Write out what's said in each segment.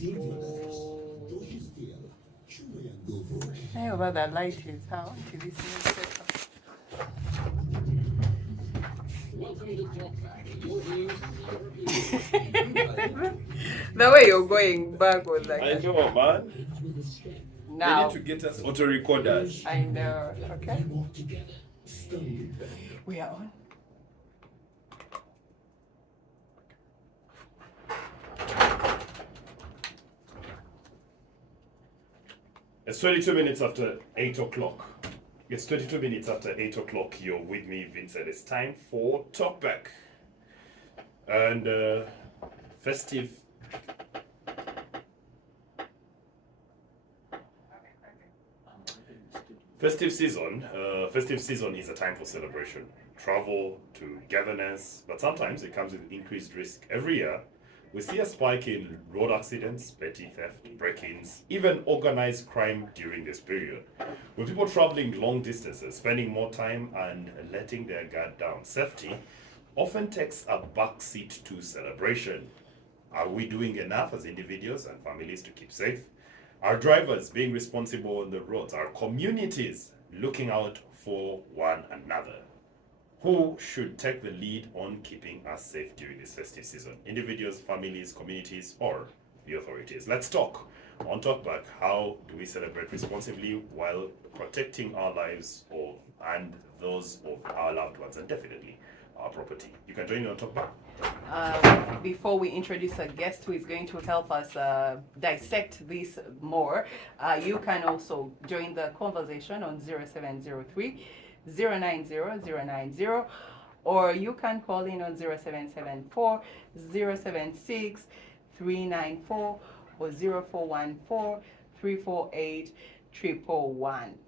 Hey, about that light is how to this new setup. The way you're going back was like I know, man. They need now. to get us auto recorders. I know. Okay. We are on. It's 22 minutes after 8 o'clock. It's 22 minutes after 8 o'clock. You're with me, Vincent. It's time for Talkback. And festive season is a time for celebration, travel, togetherness, but sometimes it comes with increased risk. Every year, we see a spike in road accidents, petty theft, break-ins, even organized crime during this period. With people traveling long distances, spending more time and letting their guard down, safety often takes a backseat to celebration. Are we doing enough as individuals and families to keep safe? Are drivers being responsible on the roads? Are communities looking out for one another? Who should take the lead on keeping us safe during this festive season? Individuals, families, communities, or the authorities? Let's talk. On Talkback, how do we celebrate responsibly while protecting our lives and those of our loved ones, and definitely our property? You can join me on Talkback. Before we introduce a guest who is going to help us dissect this more, you can also join the conversation on 0703 090 or you can call in on 0774 076 394 or 0414 348 111.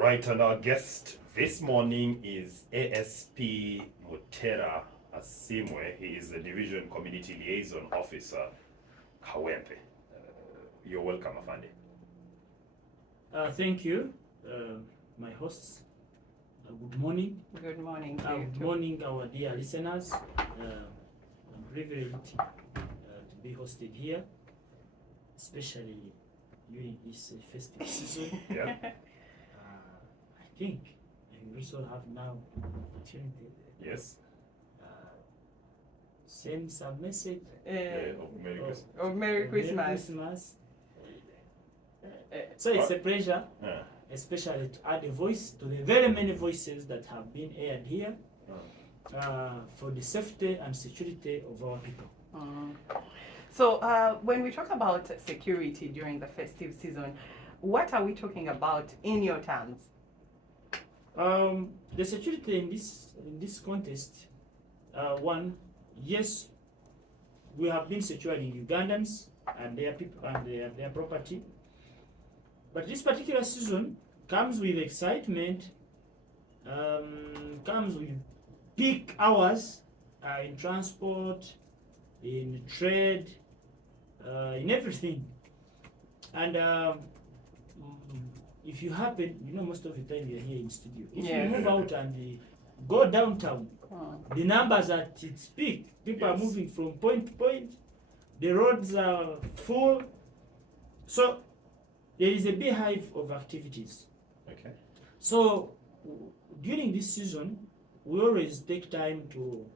Right, and our guest this morning is ASP Muteera Asiimwe. He is the Division Community Liaison Officer, Kawempe. You're welcome, Afande. Thank you, my hosts. Good morning. Good morning to you Good too. morning, our dear listeners. I'm privileged to be hosted here, especially during this festive season. Yeah. I think I also have now opportunity. Yes. Send some message Of Merry Christmas. Of Merry Christmas. Merry Christmas. So it's a pleasure, Yeah. especially to add a voice to the very many voices that have been aired here for the safety and security of our people. So when we talk about security during the festive season, what are we talking about in your terms? The security in this contest, one, yes, we have been securing Ugandans and their people and their property, but this particular season comes with excitement, comes with peak hours in transport, in trade, in everything, and if you happen, most of the time you're here in studio. If you move out and go downtown, the numbers at its peak. People are moving from point to point. The roads are full. So there is a beehive of activities. Okay. So during this season, we always take time to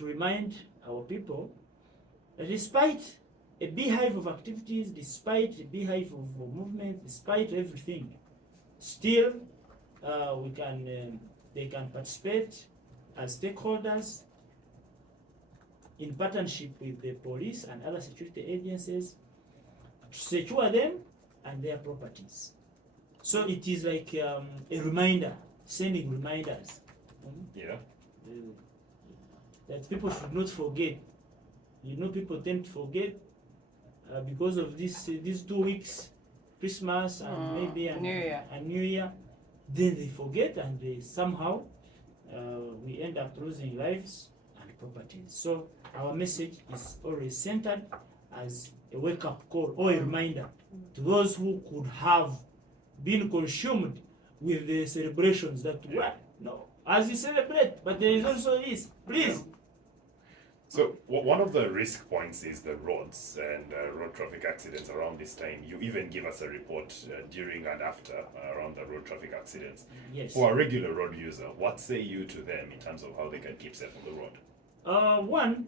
remind our people that despite a beehive of activities, despite a beehive of movement, despite everything, still they can participate as stakeholders in partnership with the police and other security agencies to secure them and their properties. So it is like a reminder, sending reminders that people should not forget. People tend to forget because of these 2 weeks, Christmas and maybe New Year. Then they forget and they somehow we end up losing lives and properties. So our message is always centered as a wake-up call or a reminder to those who could have been consumed with the celebrations that as you celebrate, but there is also this. Please So one of the risk points is the roads and road traffic accidents around this time. You even give us a report during and after around the road traffic accidents. Yes. For a regular road user, what say you to them in terms of how they can keep safe on the road? One,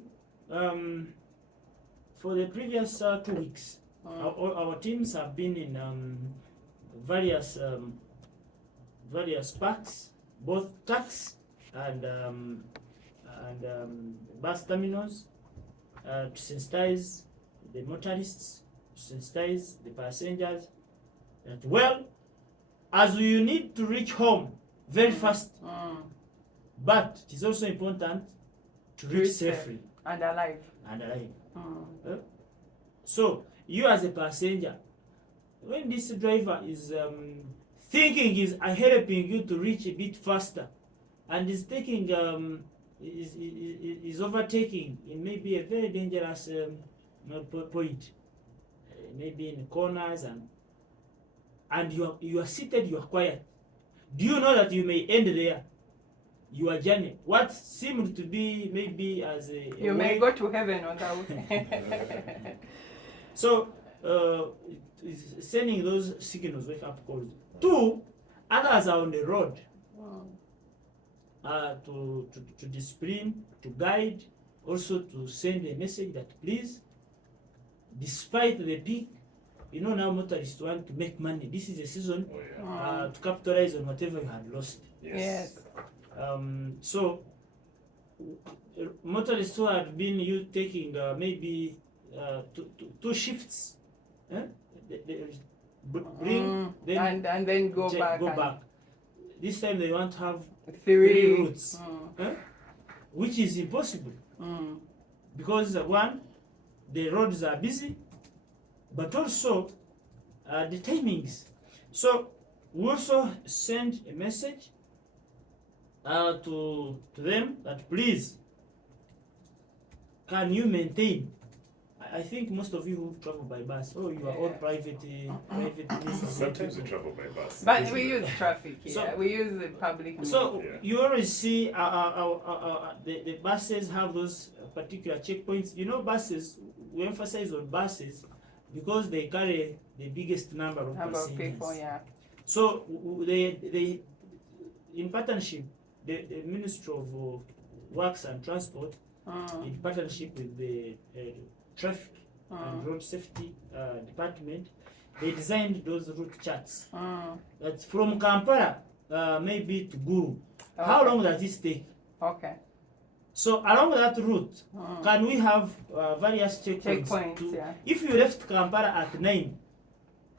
for the previous 2 weeks, our teams have been in various parks, both tax and bus terminals, to sensitize the motorists, to sensitize the passengers that, well, as you need to reach home very fast, but it is also important to reach safely and alive. So you as a passenger, when this driver is thinking is helping you to reach a bit faster, and is taking is overtaking in maybe a very dangerous point, maybe in corners, and you are seated, you are quiet. Do you know that you may end there your journey? What seemed to be maybe as a You may go to heaven on that way. So it is sending those signals, wake up calls. Two, others are on the road to discipline, to guide, also to send a message that please, despite the peak, you know now motorists want to make money. This is a season to capitalize on whatever you had lost. Yes. So motorists who had been taking maybe two shifts, they bring then and then go back. This time they want to have Three routes, which is impossible because one, the roads are busy, but also the timings. So we also send a message to them that please, can you maintain? I think most of you who travel by bus, you are all private. Sometimes we travel by bus. But we use traffic here. So- We use the public. So Yeah. you always see the buses have those particular checkpoints. You know, buses, we emphasize on buses because they carry the biggest number of Number of people, passengers. yeah. So they in partnership, the Ministry of Works and Transport, in partnership with the Traffic and Road Safety Department, they designed those route charts. That's from Kampala, maybe to Guru. How Okay. long does it take? Okay. So along that route, can we have various checkpoints? Checkpoints, yeah. If you left Kampala at 9,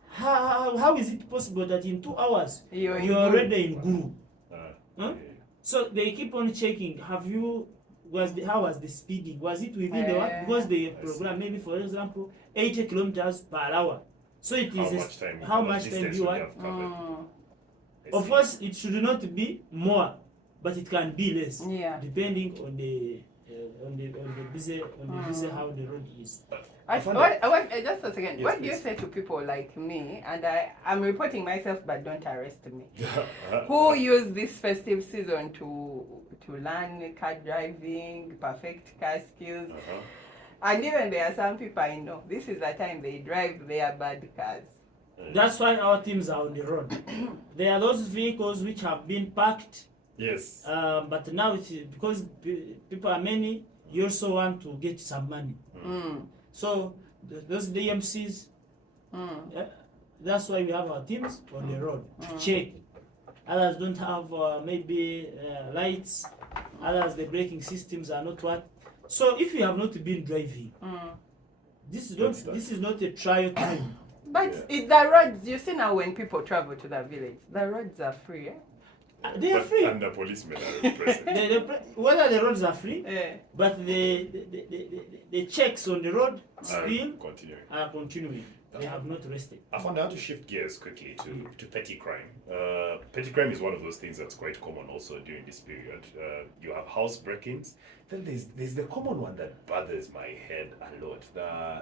how is it possible that in 2 hours You're in you're already in Guru? Yeah. So they keep on checking. How was the speeding? Was it within the what? Because they program maybe, for example, 80 kilometers per hour. So it is how much time distance you would want. have covered? Of course, it should not be more, but it can be less, Yeah. depending on the busy how the road is. Just a second. Yes, What do you please. say to people like me, and I'm reporting myself, but don't arrest me, who use this festive season to learn car driving, perfect car skills, and even there are some people I know, this is the time they drive their bad cars. That's why our teams are on the road. There are those vehicles which have been parked, Yes. but now it is because people are many. You also want to get some money. So those DMCs, that's why we have our teams on the road to check. Others don't have maybe lights. Others, the braking systems are not what. So if you have not been driving, this is not a trial time. But the roads, you see now when people travel to the village, the roads are free, They are free. And the policemen are present. Whether the roads are free, Yeah. but the checks on the road still Continuing. are continuing. They have not rested. I found out to shift gears quickly to petty crime. Petty crime is one of those things that's quite common also during this period. You have house break-ins. Then there's the common one that bothers my head a lot,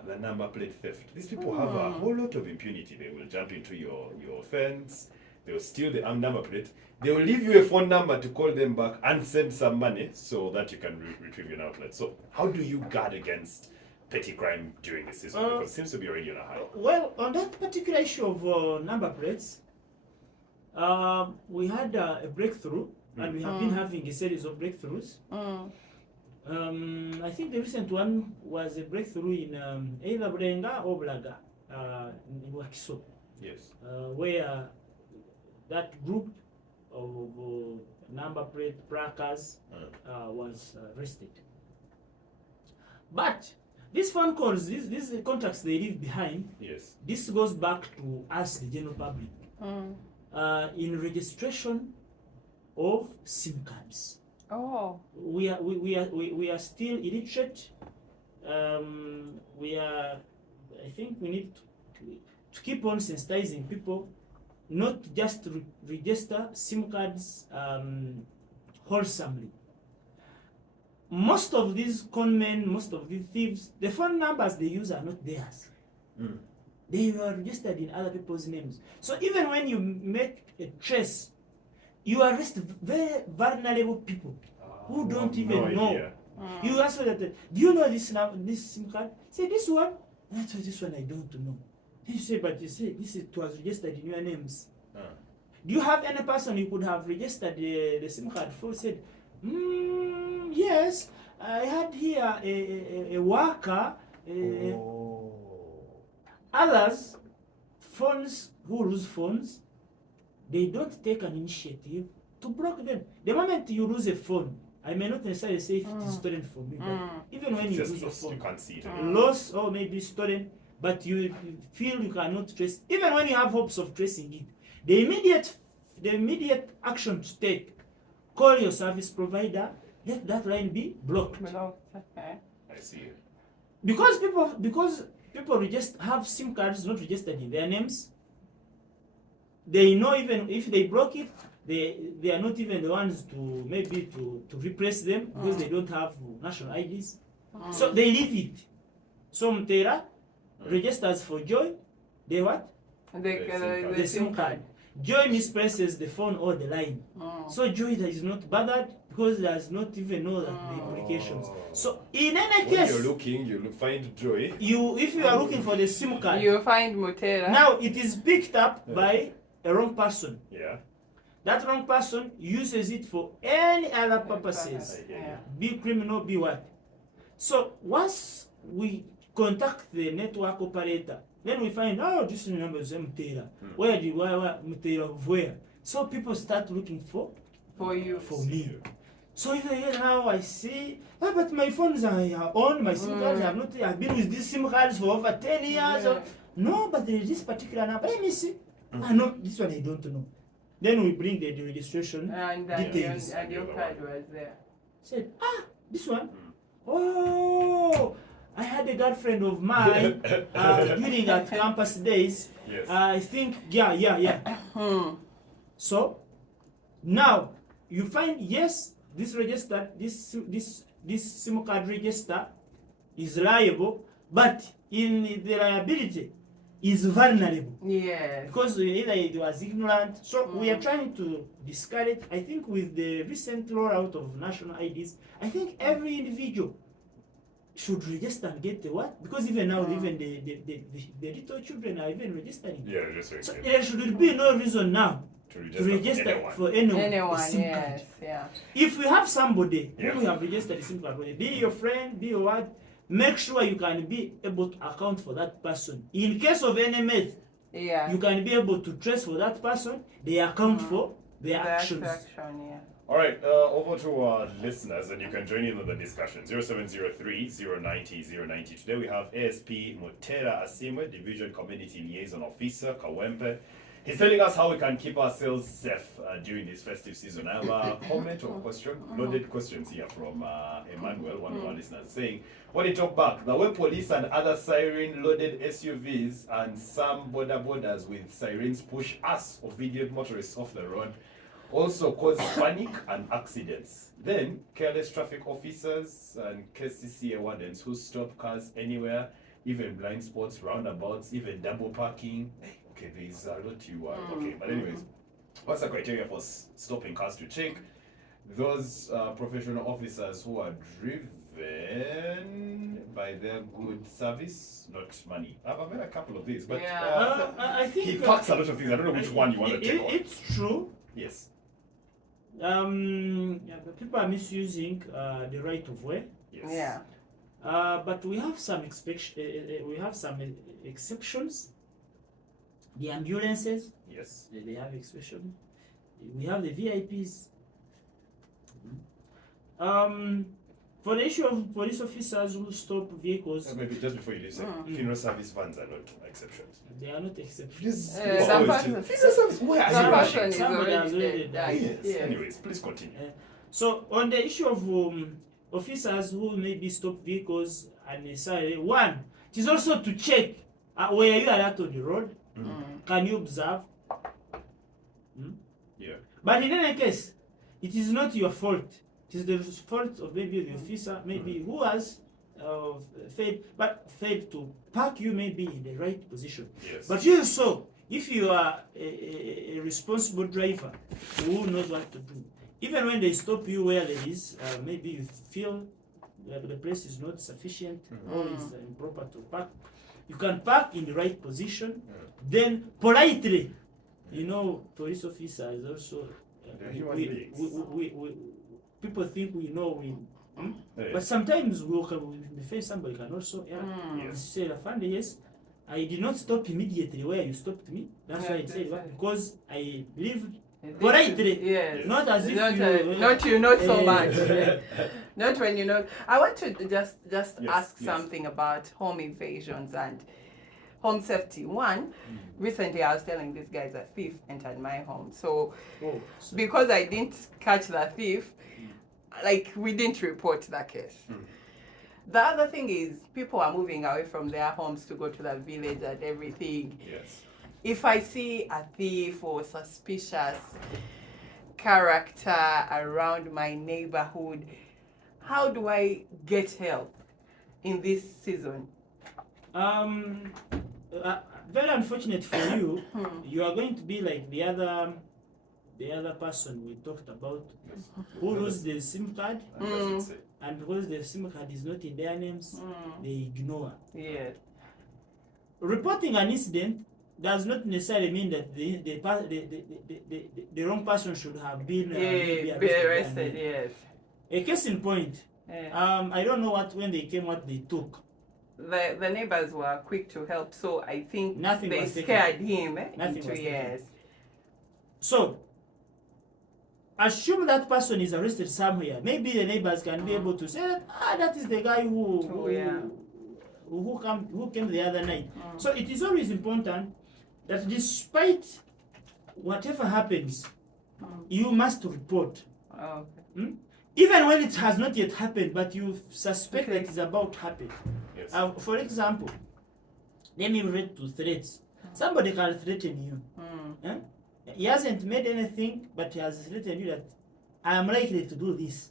the number plate theft. These people have a whole lot of impunity. They will jump into your fence, They'll steal the number plate. They will leave you a phone number to call them back and send some money so that you can retrieve your number plate. So how do you guard against petty crime during the season? Because it seems to be already on a high. Well, on that particular issue of number plates, we had a breakthrough, and we have been having a series of breakthroughs. I think the recent one was a breakthrough in either Bulenga or Blaga, in Wakiso. Yes. Where that group of number plate trackers was arrested. But these phone calls, these contacts they leave behind, Yes. this goes back to us, the general public, in registration of SIM cards. Oh. We are still illiterate. I think we need to keep on sensitizing people, not just to register SIM cards wholesomely. Most of these conmen, most of these thieves, the phone numbers they use are not theirs. They were registered in other people's names. So even when you make a trace, you arrest very vulnerable people who don't even know. You ask that, do you know this SIM card? Say this one. That's this one I don't know. Then you say, but you say it was registered in your names. Do you have any person you could have registered the SIM card for? Said, yes, I had here a worker. Others, phones who lose phones, they don't take an initiative to block them. The moment you lose a phone, I may not necessarily say if it is stolen from me, but even when you lose a phone, you can't see it. lost or maybe stolen, but you feel you cannot trace, even when you have hopes of tracing it, the immediate action to take, call your service provider, let that line be blocked. Okay. I see. Because people have SIM cards not registered in their names, they know even if they block it, they are not even the ones to maybe to replace them because they don't have national IDs. So they leave it. So Muteera registers for Joy, they what? The SIM card. Joy misplaces the phone or the line. So Joy is not bothered because does not even know that the implications. So in any When case, you're looking, you find Joy. if you are looking for the SIM card, You find Muteera. now it is picked up by a wrong person. Yeah. That wrong person uses it for any other purposes. Yeah. Be criminal, be what. So once we contact the network operator, then we find, oh, this number is Muteera. Where Muteera of where? So people start looking for you. for me. So if now I see, oh, but my phones are on, my SIM cards have not, I've been with these SIM cards for over 10 years. Yeah. No, but there is this particular number. Let me see. I know this one I don't know. Then we bring the registration And details. and your card was there. Said, this one. Oh, I had a girlfriend of mine during at campus days. Yes. I think, yeah. So now you find, yes, this register, this SIM card register is liable, but in the liability is vulnerable. Yes. Because either it was ignorant. So we are trying to discourage. I think with the recent rollout of national IDs, I think every individual should register and get the what? Because even now, even the little children are even registering. Yeah, registering. So there should be no reason now to register for anyone. Anyone, a SIM yes. card. Yeah. If we have somebody Yeah. who we have registered a SIM card, whether be your friend, be your what, make sure you can be able to account for that person. In case of any myth, Yeah. you can be able to trace for that person, they account for their actions. Action, yeah. All right, over to our listeners, and you can join in on the discussion. 0703 090 090. Today we have ASP Muteera Asiimwe, Division Community Liaison Officer, Kawempe. He's telling us how we can keep ourselves safe during this festive season. I have a comment or question, loaded questions here from Emmanuel, one of our listeners, saying, when you talk back, the way police and other siren-loaded SUVs and some borders with sirens push us, obedient motorists, off the road, also cause panic and accidents. Then, careless traffic officers and KCCA wardens who stop cars anywhere, even blind spots, roundabouts, even double parking. Okay, there's a lot you are okay. But anyways, What's the criteria for stopping cars to check? Those professional officers who are driven by their good service, not money. I've had a couple of these, but I think he packs a lot of things. I don't know which one you want to take on. It's true. Yes. People are misusing the right of way. Yes. Yeah. But we have some exceptions. The ambulances, Yes. they have exception. We have the VIPs. For the issue of police officers who stop vehicles, Maybe just before you leave, say, funeral service vans are not exceptions. they are not exceptions. That person- Funeral service, where are That you person rushing? is Somebody has already already dead. died. Yes. Yeah. Anyways, please continue. So on the issue of officers who maybe stop vehicles unnecessarily, one, it is also to check where you are at on the road. Can you observe? Yeah. But in any case, it is not your fault. It is the fault of maybe the officer, maybe who has failed to park you maybe in the right position. Yes. But you also, if you are a responsible driver who knows what to do, even when they stop you where there is, maybe you feel that the place is not sufficient or is improper to park, you can park in the right position, then politely, police officers also, They're human beings. people think we know Yeah. but sometimes we face somebody can also Yes. say, Afande, yes, I did not stop immediately where you stopped me. That's why I said what, because I lived politely, Yes. not as if Not, you not you know so eh, much. Not when you know. I want to just Yes, ask yes. something about home invasions and home safety. One, recently I was telling these guys a thief entered my home. So because I didn't catch the thief, like we didn't report that case. The other thing is people are moving away from their homes to go to the village and everything. Yes. If I see a thief or suspicious character around my neighborhood, how do I get help in this season? Very unfortunate for you. You are going to be like the other person we talked about, who lose the SIM card, And that's it. and because the SIM card is not in their names, they ignore. Yeah. Reporting an incident does not necessarily mean that the wrong person should have been Be arrested, yes. A case in point. Yeah. I don't know when they came, what they took. The neighbors were quick to help, so I think Nothing they was taken. scared him Nothing into was taken. years. So, assume that person is arrested somewhere. Maybe the neighbors can be able to say, that is the guy who came the other night. So it is always important that despite whatever happens, you must report. Oh, Even when it has not yet happened, but you suspect that it's about to happen. Yes. For example, let me relate to threats. Somebody can threaten you. He hasn't made anything, but he has threatened you that I am likely to do this.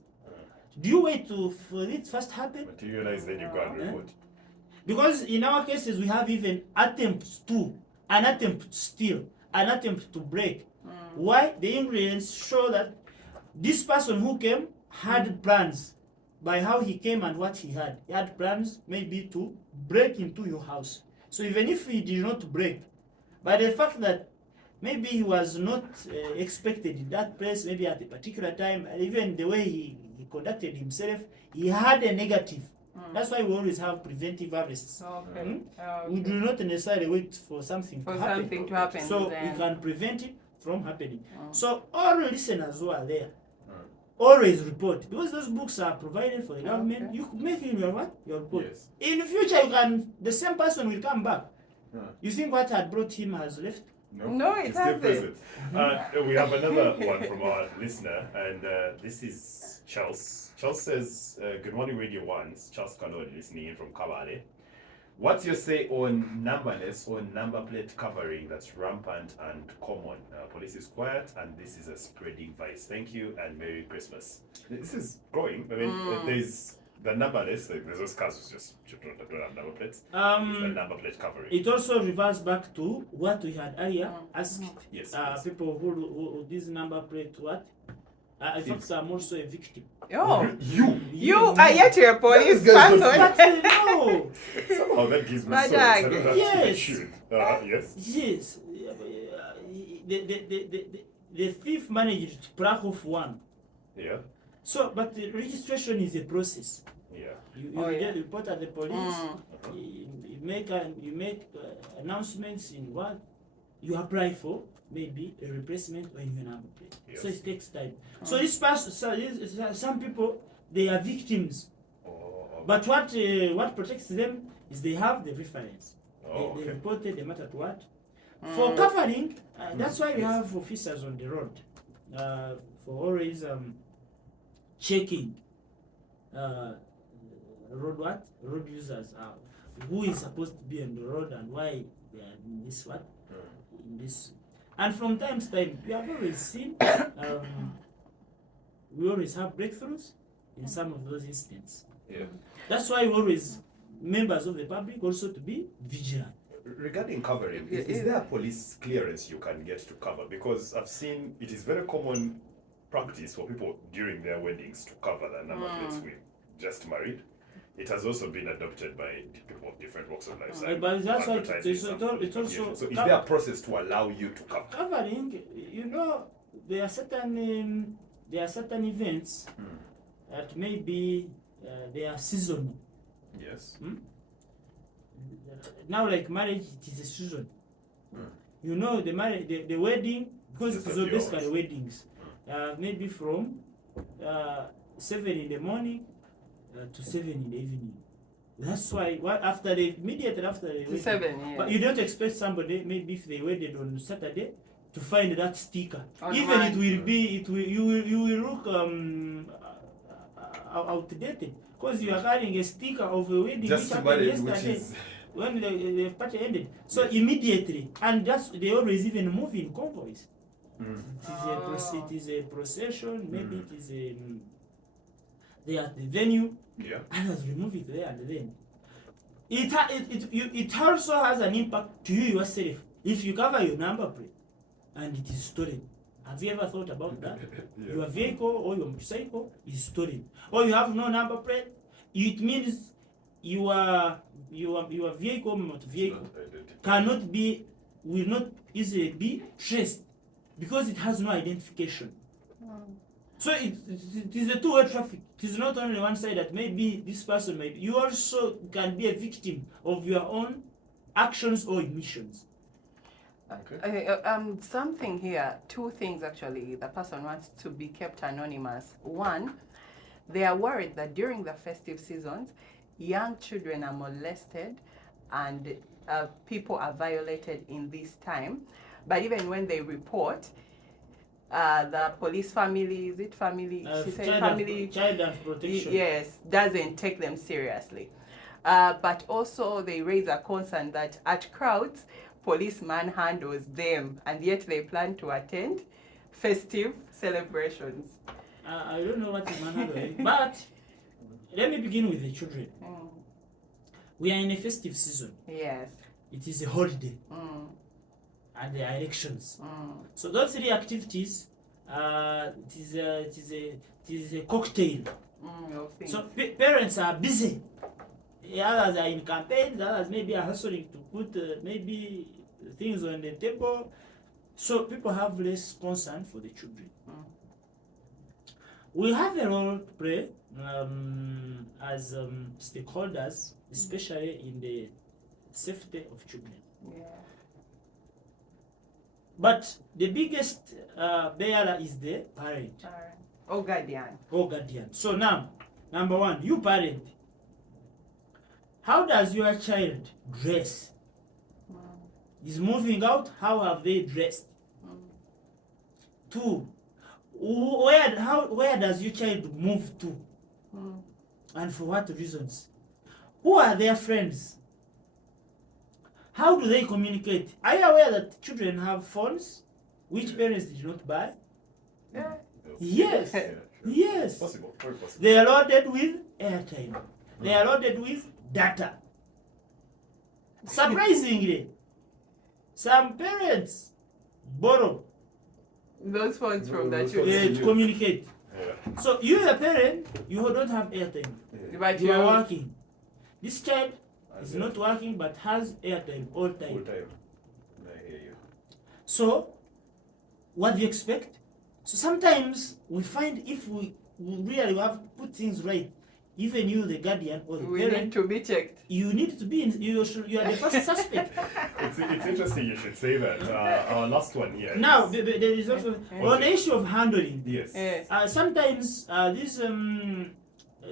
Do you wait for it first happen? Materialize, then you go and report. Because in our cases, we have even attempts to, an attempt to steal, an attempt to break. Why? The ingredients show that this person who came had plans by how he came and what he had. He had plans maybe to break into your house. So even if he did not break, by the fact that maybe he was not expected in that place, maybe at a particular time, and even the way he conducted himself, he had a negative. That's why we always have preventive arrests. okay. We do not necessarily wait for something For to happen. something to happen. So then. we can prevent it from happening. So all listeners who are there, always report, because those books are provided for the government. Okay. You could make it in your what? Your report. Yes. In the future, the same person will come back. You think what had brought him has left? No, it it's still hasn't. present. We have another one from our listener, and this is Charles. Charles says, "Good morning, Radio Ones." Charles Kalori listening in from Kabale. What's your say on numberless or number plate covering that's rampant and common? Police is quiet, and this is a spreading vice. Thank you, and Merry Christmas. This is growing. I mean, there's The numberless, like there's those cars who just don't have number plates. It's the number plate covering. It also reverts back to what we had earlier asked. Yes. People who this number plate what? In fact, I'm also a victim. Oh, You are yet a police That is person. But no. somehow that gives me But so I don't have yes. to be shoot. Yes. Yes. The thief managed to pluck off one. Yeah. So, but the registration is a process. Yeah. You Oh, yeah. get report at the police. You make announcements in what you apply for, maybe a replacement or a new number plate. Yes. So it takes time. So this person, some people, they are victims. Oh, But what protects them is they have the reference. oh, They okay. reported the matter to what? For covering, that's why we have officers on the road for always checking road users who is supposed to be on the road and why they are in this in this. And from time to time, we have always seen we always have breakthroughs in some of those instances. Yeah. That's why we always members of the public also to be vigilant. Regarding covering, is there a police clearance you can get to cover? Because I've seen it is very common practice for people during their weddings to cover the number plates with just married. It has also been adopted by people of different walks of life. But that's why advertising it's some also so is there a process to allow you to cover? covering. You know, there are certain events that maybe they are seasonal. Yes. Now, like marriage, it is a season. You know, the wedding, because Just it is a few basically hours. weddings, maybe from 7 in the morning to 7 in the evening. That's why immediately after the wedding. 7 years. But you don't expect somebody, maybe if they wedded on Saturday, to find that sticker. On Even Monday. you will look outdated because you are carrying a sticker of a wedding Just which to happened marry, which yesterday is when the party ended. So Yes. immediately, and they always even move in convoys. Oh. It is a procession. Maybe it is they are at the venue. yeah. Others remove it there and then. It also has an impact to you yourself if you cover your number plate and it is stolen. Have you ever thought about that? Yeah. Your vehicle or your motorcycle is stolen, or you have no number plate. It means your vehicle, motor vehicle, will not easily be traced because it has no identification. So it is a two-way traffic. It is not only one side that maybe this person may be. You also can be a victim of your own actions or omissions. Okay. Something here, two things actually. The person wants to be kept anonymous. One, they are worried that during the festive seasons, young children are molested and people are violated in this time. But even when they report, the police family, she said family, Child and protection. yes, doesn't take them seriously. But also they raise a concern that at crowds, police manhandles them, and yet they plan to attend festive celebrations. I don't know what is manhandling, but let me begin with the children. We are in a festive season. Yes. It is a holiday, and there are elections. So those three activities, it is a cocktail. So parents are busy. Others are in campaigns. Others maybe are hustling to put maybe things on the table. So people have less concern for the children. We have a role to play as stakeholders, especially in the safety of children. Yeah. But the biggest bearer is the parent Or guardian. or guardian. So now, number one, you parent. How does your child dress? Is moving out? How have they dressed? Two, where does your child move to? And for what reasons? Who are their friends? How do they communicate? Are you aware that children have phones which parents did not buy? Yeah. Yes. Yeah, sure. Yes. Possible. Very possible. They are loaded with airtime. They are loaded with data. Surprisingly, some parents borrow Those phones from the Those children. to communicate. Yeah. So you, a parent, you don't have airtime. But You are you working. This child is not working but has airtime all Full time. time. I hear you. So, what do you expect? So sometimes we find if we really have to put things right, even you, the guardian or the we parent, need to be checked. you need to be in, you are the first suspect. It's interesting you should say that. Our last one here. Now, is- there is also Yeah. on the issue of handling. Yes. Yes. Sometimes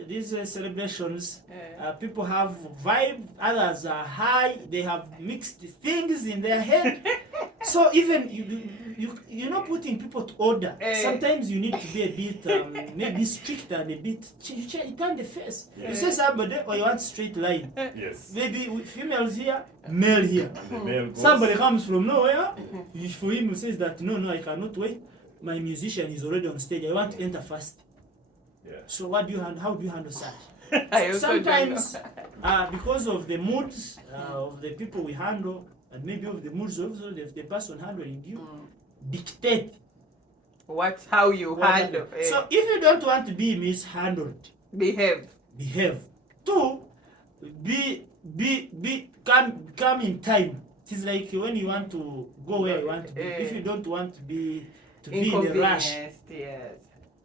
these celebrations, Yeah. people have vibe, others are high, they have mixed things in their head. So even you're not putting people to order. Sometimes you need to be a bit maybe strict and a bit you turn the face. You say somebody or you want straight line. Yes. Maybe with females here, male here. The male goes- Somebody comes from nowhere. For him, who says that no, I cannot wait. My musician is already on stage. I want to enter first. Yeah. So what do you how do you handle such? I also Sometimes, don't know. because of the moods of the people we handle, and maybe of the moods also the person handling you, dictate How you what handle. happens. So if you don't want to be mishandled, Behave. behave. Two, come in time. It is like when you want to go where you want to be. If you don't want to be in the rush, Inconvenienced, yes.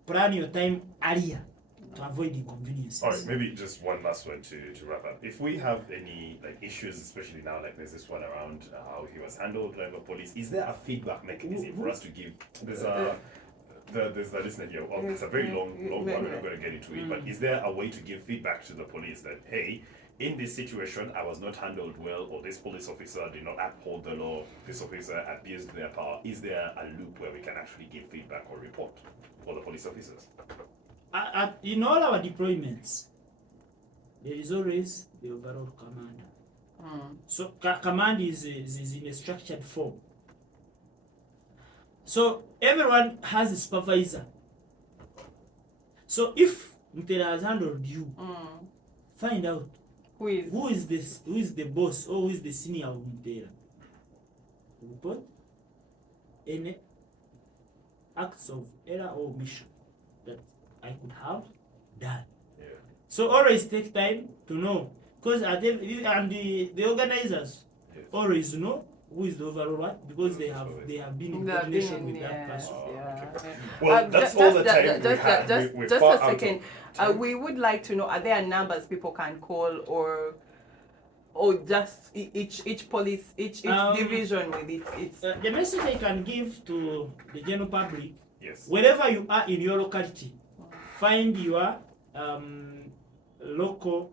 plan your time earlier to avoid inconveniences. All right, maybe just one last one to wrap up. If we have any like issues, especially now, like there's this one around how he was handled by the police, is there a feedback mechanism for us to give? There's the listener here. Well, it's a very long one. We're not going to get into it. But is there a way to give feedback to the police that hey, in this situation, I was not handled well, or this police officer did not uphold the law, this officer abused their power? Is there a loop where we can actually give feedback or report for the police officers? In all our deployments, there is always the overall commander. So command is in a structured form. So everyone has a supervisor. So if Muteera has handled you, find out Who is? who is the boss or who is the senior of Muteera. Report any acts of error or omission that I could have done. Yeah. So always take time to know, because the organizers Yes. always know who is the overall what, because they have been in coordination with that person. Well, that's all the time we just, have. Just, We're just far a out of second. time. We would like to know: are there numbers people can call, or just each police, each division with its? The message I can give to the general public: Yes. wherever you are in your locality, find your local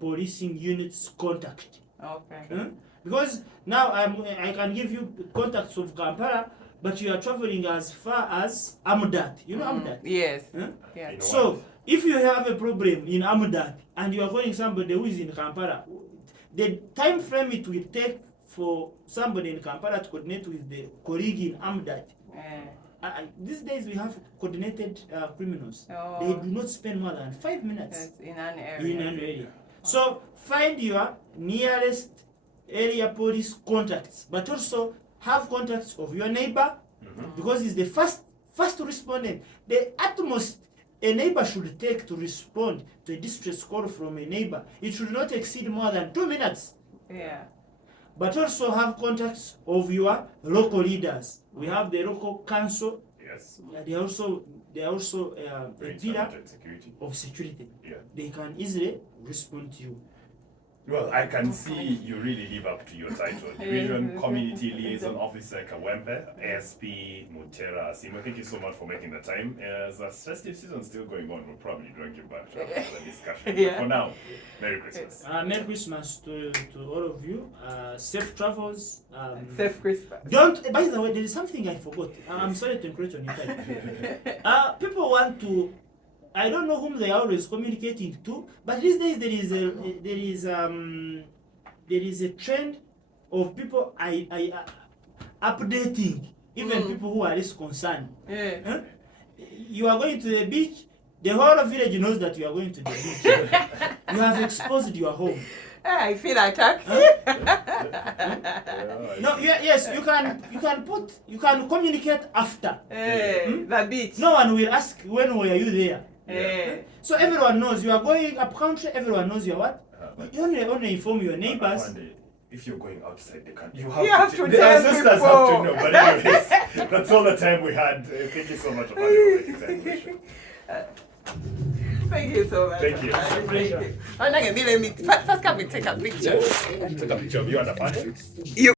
policing units contact. Okay. Because now I can give you contacts of Kampala, but you are traveling as far as Amudat. You know Amudat? Yes. Huh? Yeah. You know So what? if you have a problem in Amudat and you are calling somebody who is in Kampala, the time frame it will take for somebody in Kampala to coordinate with the colleague in Amudat. These days we have coordinated criminals. They do not spend more than 5 minutes That's in an area. in an area. So find your nearest area police contacts, but also have contacts of your neighbor, because it's the first respondent. The utmost a neighbor should take to respond to a distress call from a neighbor, it should not exceed more than 2 minutes. Yeah. But also have contacts of your local leaders. We have the local council. Yes. They are also a Brings pillar emergent security. of security. Yeah. They can easily respond to you. Well, I can see you really live up to your title. Division Community Liaison Officer Kawempe, ASP Muteera Asiimwe. Thank you so much for making the time. As the festive season still going on, we'll probably drag you back to have the discussion. Yeah. But for now, Merry Christmas. Merry Christmas to all of you. Safe travels. Safe Christmas. Don't. By the way, there is something I forgot. I'm sorry to encroach on your time. People want to. I don't know whom they are always communicating to, but these days there is a trend of people updating even people who are less concerned. Yeah. Huh? You are going to the beach, The whole village knows that you are going to the beach. You have exposed your home. I feel attacked. No, yes, you can communicate after. The beach. No one will ask when were you there. So everyone knows you are going up country. Everyone knows you are what. You only inform your neighbors. If you're going outside the country, you have to the tell sisters people. have to know. But anyways, that's all the time we had. Thank you so much for making time. Thank you so much. Thank you. It's a pleasure. First, can we take a picture? Take a picture of you and the family. You.